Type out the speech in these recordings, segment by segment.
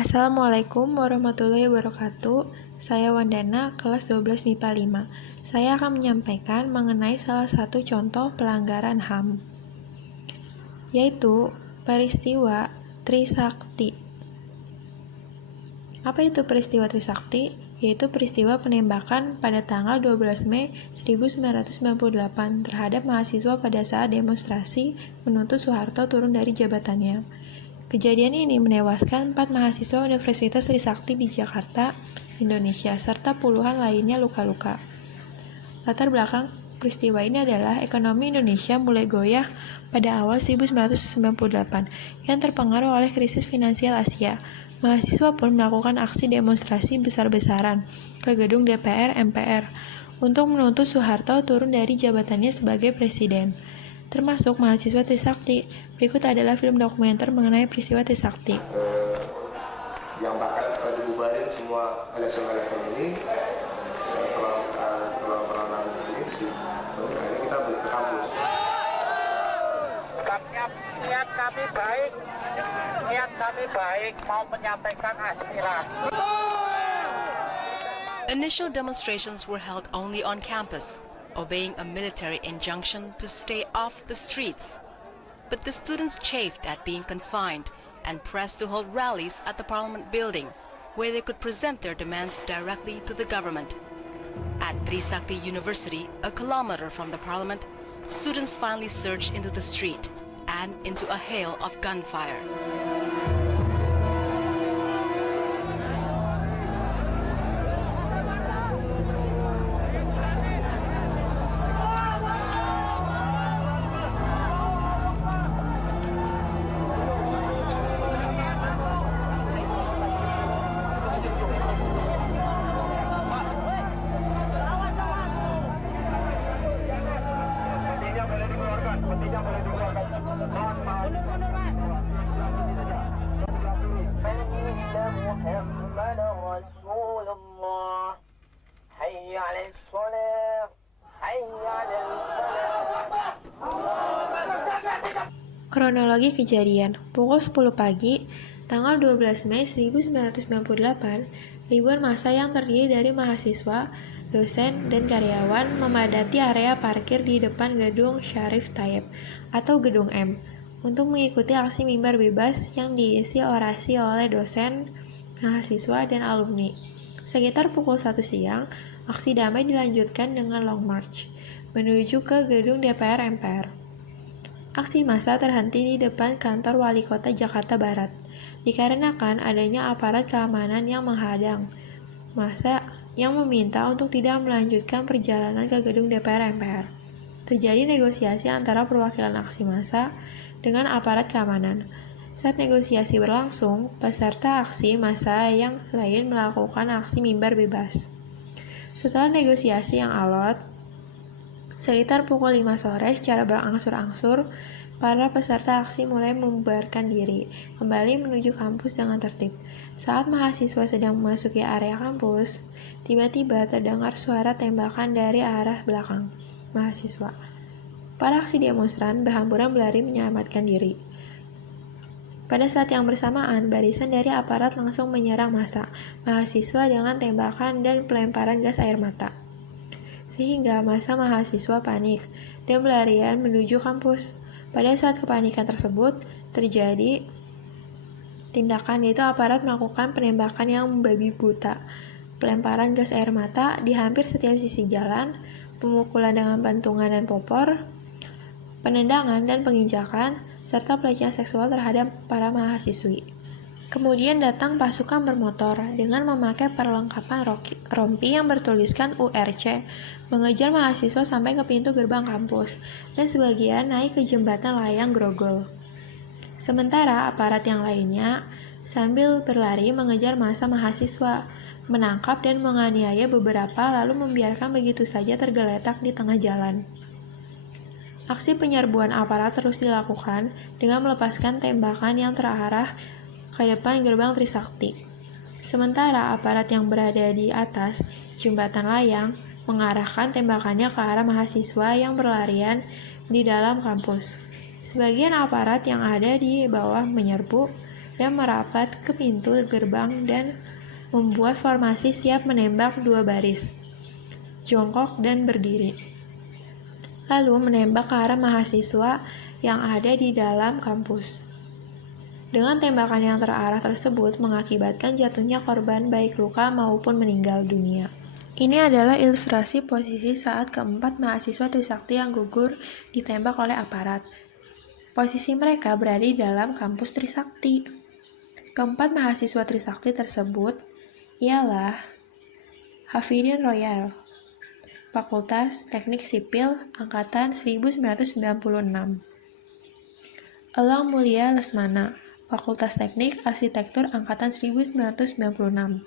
Assalamualaikum warahmatullahi wabarakatuh. Saya Wandana, kelas 12 MIPA 5. Saya akan menyampaikan mengenai salah satu contoh pelanggaran HAM, yaitu peristiwa Trisakti. Apa itu peristiwa Trisakti? Yaitu peristiwa penembakan pada tanggal 12 Mei 1998 terhadap mahasiswa pada saat demonstrasi menuntut Soeharto turun dari jabatannya. Kejadian ini menewaskan 4 mahasiswa Universitas Trisakti di Jakarta, Indonesia, serta puluhan lainnya luka-luka. Latar belakang peristiwa ini adalah ekonomi Indonesia mulai goyah pada awal 1998 yang terpengaruh oleh krisis finansial Asia. Mahasiswa pun melakukan aksi demonstrasi besar-besaran ke gedung DPR MPR untuk menuntut Soeharto turun dari jabatannya sebagai presiden, termasuk mahasiswa Trisakti. Berikut adalah film dokumenter mengenai peristiwa Trisakti. Yang bakal dibubarin semua LSM ini, peranan ini, terus akhirnya kita balik ke kampus. Niat kami baik mau menyampaikan aspirasi. Initial demonstrations were held only on campus, obeying a military injunction to stay off the streets. But the students chafed at being confined and pressed to hold rallies at the Parliament building, where they could present their demands directly to the government. At Trisakti University, a kilometer from the Parliament, students finally surged into the street and into a hail of gunfire. Kronologi kejadian, pukul 10 pagi, tanggal 12 Mei 1998, ribuan massa yang terdiri dari mahasiswa, dosen, dan karyawan memadati area parkir di depan gedung Syarif Tayyip atau Gedung M untuk mengikuti aksi mimbar bebas yang diisi orasi oleh dosen, mahasiswa, dan alumni. Sekitar pukul 1 siang, aksi damai dilanjutkan dengan long march menuju ke gedung DPR MPR. Aksi massa terhenti di depan kantor Wali Kota Jakarta Barat, dikarenakan adanya aparat keamanan yang menghadang massa yang meminta untuk tidak melanjutkan perjalanan ke gedung DPR MPR. Terjadi negosiasi antara perwakilan aksi massa dengan aparat keamanan. Saat negosiasi berlangsung, peserta aksi massa yang lain melakukan aksi mimbar bebas. Setelah negosiasi yang alot, sekitar pukul 5 sore secara berangsur-angsur, para peserta aksi mulai membubarkan diri, kembali menuju kampus dengan tertib. Saat mahasiswa sedang memasuki area kampus, tiba-tiba terdengar suara tembakan dari arah belakang mahasiswa. Para aksi demonstran berhamburan berlari menyelamatkan diri. Pada saat yang bersamaan, barisan dari aparat langsung menyerang massa mahasiswa dengan tembakan dan pelemparan gas air mata, sehingga massa mahasiswa panik dan berlarian menuju kampus. Pada saat kepanikan tersebut, terjadi tindakan yaitu aparat melakukan penembakan yang membabi buta, pelemparan gas air mata di hampir setiap sisi jalan, pemukulan dengan bantungan dan popor, penendangan dan penginjakan, serta pelecehan seksual terhadap para mahasiswi. Kemudian datang pasukan bermotor dengan memakai perlengkapan rompi yang bertuliskan URC, mengejar mahasiswa sampai ke pintu gerbang kampus, dan sebagian naik ke jembatan layang Grogol. Sementara aparat yang lainnya sambil berlari mengejar massa mahasiswa, menangkap dan menganiaya beberapa lalu membiarkan begitu saja tergeletak di tengah jalan. Aksi penyerbuan aparat terus dilakukan dengan melepaskan tembakan yang terarah ke depan gerbang Trisakti. Sementara aparat yang berada di atas jembatan layang mengarahkan tembakannya ke arah mahasiswa yang berlarian di dalam kampus. Sebagian aparat yang ada di bawah menyerbu, yang merapat ke pintu gerbang dan membuat formasi siap menembak 2 baris, jongkok dan berdiri. Lalu menembak ke arah mahasiswa yang ada di dalam kampus. Dengan tembakan yang terarah tersebut mengakibatkan jatuhnya korban baik luka maupun meninggal dunia. Ini adalah ilustrasi posisi saat keempat mahasiswa Trisakti yang gugur ditembak oleh aparat. Posisi mereka berada di dalam kampus Trisakti. Keempat mahasiswa Trisakti tersebut ialah Hafidin Royal, Fakultas Teknik Sipil Angkatan 1996. Elang Mulia Lesmana, Fakultas Teknik Arsitektur Angkatan 1996.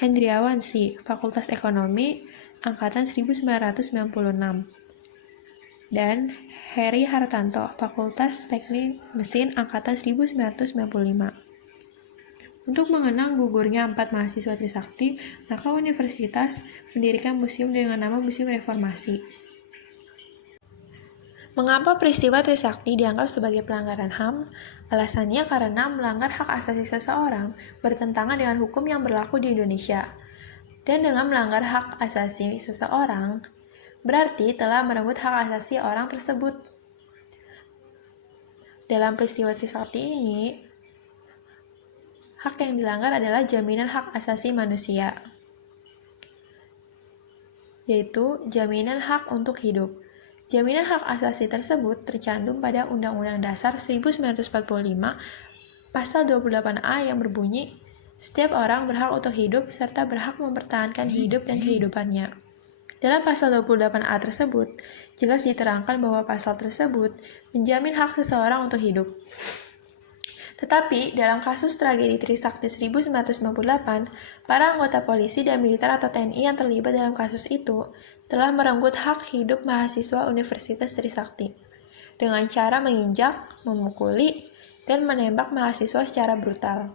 Hendriawan Si, Fakultas Ekonomi Angkatan 1996. Dan Heri Hartanto, Fakultas Teknik Mesin Angkatan 1995. Untuk mengenang gugurnya 4 mahasiswa Trisakti, maka universitas mendirikan museum dengan nama Museum Reformasi. Mengapa peristiwa Trisakti dianggap sebagai pelanggaran HAM? Alasannya karena melanggar hak asasi seseorang bertentangan dengan hukum yang berlaku di Indonesia. Dan dengan melanggar hak asasi seseorang, berarti telah merenggut hak asasi orang tersebut. Dalam peristiwa Trisakti ini, hak yang dilanggar adalah jaminan hak asasi manusia, yaitu jaminan hak untuk hidup. Jaminan hak asasi tersebut tercantum pada Undang-Undang Dasar 1945 Pasal 28A yang berbunyi, setiap orang berhak untuk hidup serta berhak mempertahankan hidup dan kehidupannya. Dalam pasal 28A tersebut, jelas diterangkan bahwa pasal tersebut menjamin hak seseorang untuk hidup. Tetapi, dalam kasus tragedi Trisakti 1998, para anggota polisi dan militer atau TNI yang terlibat dalam kasus itu telah merenggut hak hidup mahasiswa Universitas Trisakti dengan cara menginjak, memukuli, dan menembak mahasiswa secara brutal.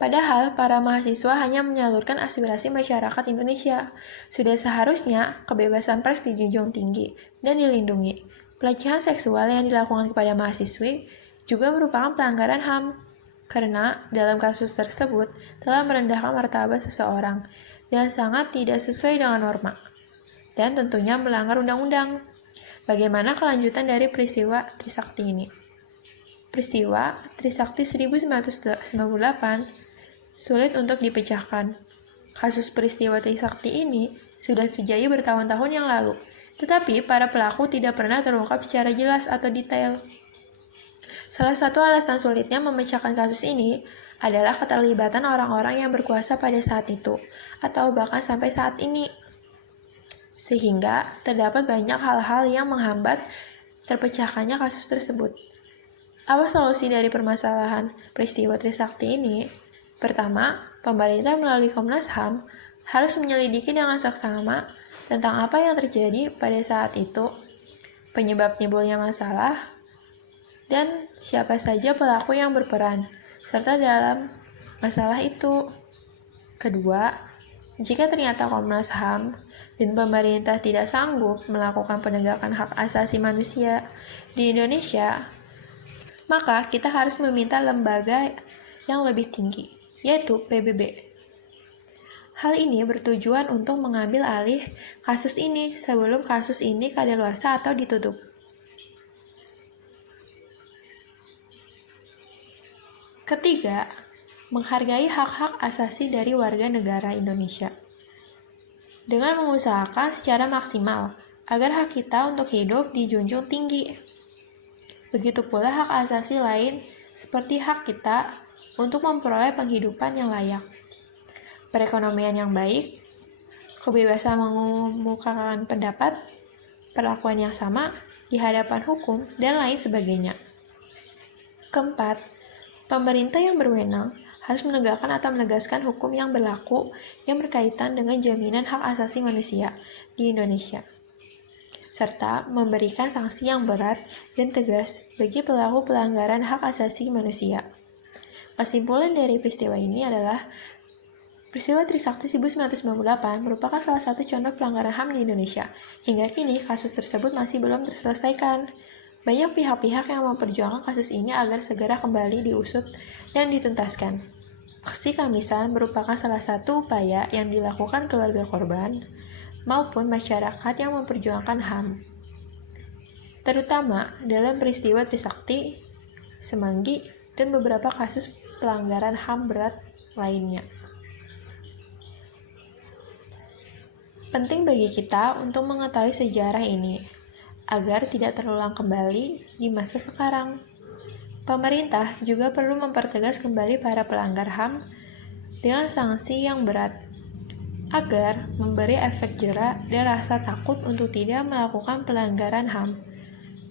Padahal, para mahasiswa hanya menyalurkan aspirasi masyarakat Indonesia. Sudah seharusnya kebebasan pers dijunjung tinggi dan dilindungi. Pelecehan seksual yang dilakukan kepada mahasiswi juga merupakan pelanggaran HAM, karena dalam kasus tersebut telah merendahkan martabat seseorang dan sangat tidak sesuai dengan norma, dan tentunya melanggar undang-undang. Bagaimana kelanjutan dari peristiwa Trisakti ini? Peristiwa Trisakti 1998 sulit untuk dipecahkan. Kasus peristiwa Trisakti ini sudah terjadi bertahun-tahun yang lalu, tetapi para pelaku tidak pernah terungkap secara jelas atau detail. Salah satu alasan sulitnya memecahkan kasus ini adalah keterlibatan orang-orang yang berkuasa pada saat itu, atau bahkan sampai saat ini. Sehingga terdapat banyak hal-hal yang menghambat terpecahkannya kasus tersebut. Apa solusi dari permasalahan peristiwa Trisakti ini? Pertama, pemerintah melalui Komnas HAM harus menyelidiki dengan saksama tentang apa yang terjadi pada saat itu, penyebab timbulnya masalah, dan siapa saja pelaku yang berperan, serta dalam masalah itu. Kedua, jika ternyata Komnas HAM dan pemerintah tidak sanggup melakukan penegakan hak asasi manusia di Indonesia, maka kita harus meminta lembaga yang lebih tinggi, yaitu PBB. Hal ini bertujuan untuk mengambil alih kasus ini sebelum kasus ini kadaluarsa atau ditutup. Ketiga, menghargai hak-hak asasi dari warga negara Indonesia dengan mengusahakan secara maksimal agar hak kita untuk hidup dijunjung tinggi. Begitu pula hak asasi lain seperti hak kita untuk memperoleh penghidupan yang layak, perekonomian yang baik, kebebasan mengemukakan pendapat, perlakuan yang sama di hadapan hukum, dan lain sebagainya. Keempat, pemerintah yang berwenang harus menegakkan atau menegaskan hukum yang berlaku yang berkaitan dengan jaminan hak asasi manusia di Indonesia, serta memberikan sanksi yang berat dan tegas bagi pelaku pelanggaran hak asasi manusia. Kesimpulan dari peristiwa ini adalah peristiwa Trisakti 1998 merupakan salah satu contoh pelanggaran HAM di Indonesia. Hingga kini, kasus tersebut masih belum terselesaikan. Banyak pihak-pihak yang memperjuangkan kasus ini agar segera kembali diusut dan dituntaskan. Aksi Kamisan merupakan salah satu upaya yang dilakukan keluarga korban maupun masyarakat yang memperjuangkan HAM, terutama dalam peristiwa Trisakti, Semanggi, dan beberapa kasus pelanggaran HAM berat lainnya. Penting bagi kita untuk mengetahui sejarah ini, agar tidak terulang kembali di masa sekarang. Pemerintah juga perlu mempertegas kembali para pelanggar HAM dengan sanksi yang berat, agar memberi efek jera dan rasa takut untuk tidak melakukan pelanggaran HAM.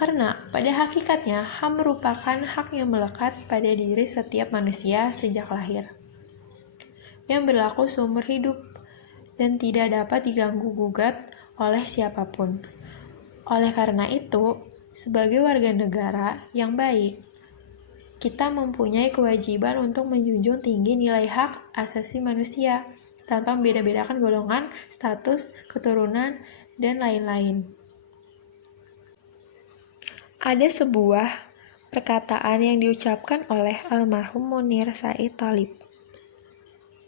Karena pada hakikatnya HAM merupakan hak yang melekat pada diri setiap manusia sejak lahir, yang berlaku seumur hidup dan tidak dapat diganggu-gugat oleh siapapun. Oleh karena itu, sebagai warga negara yang baik, kita mempunyai kewajiban untuk menjunjung tinggi nilai hak asasi manusia tanpa membeda-bedakan golongan, status, keturunan, dan lain-lain. Ada sebuah perkataan yang diucapkan oleh almarhum Munir Said Thalib,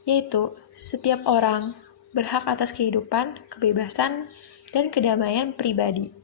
yaitu setiap orang berhak atas kehidupan, kebebasan, dan kedamaian pribadi.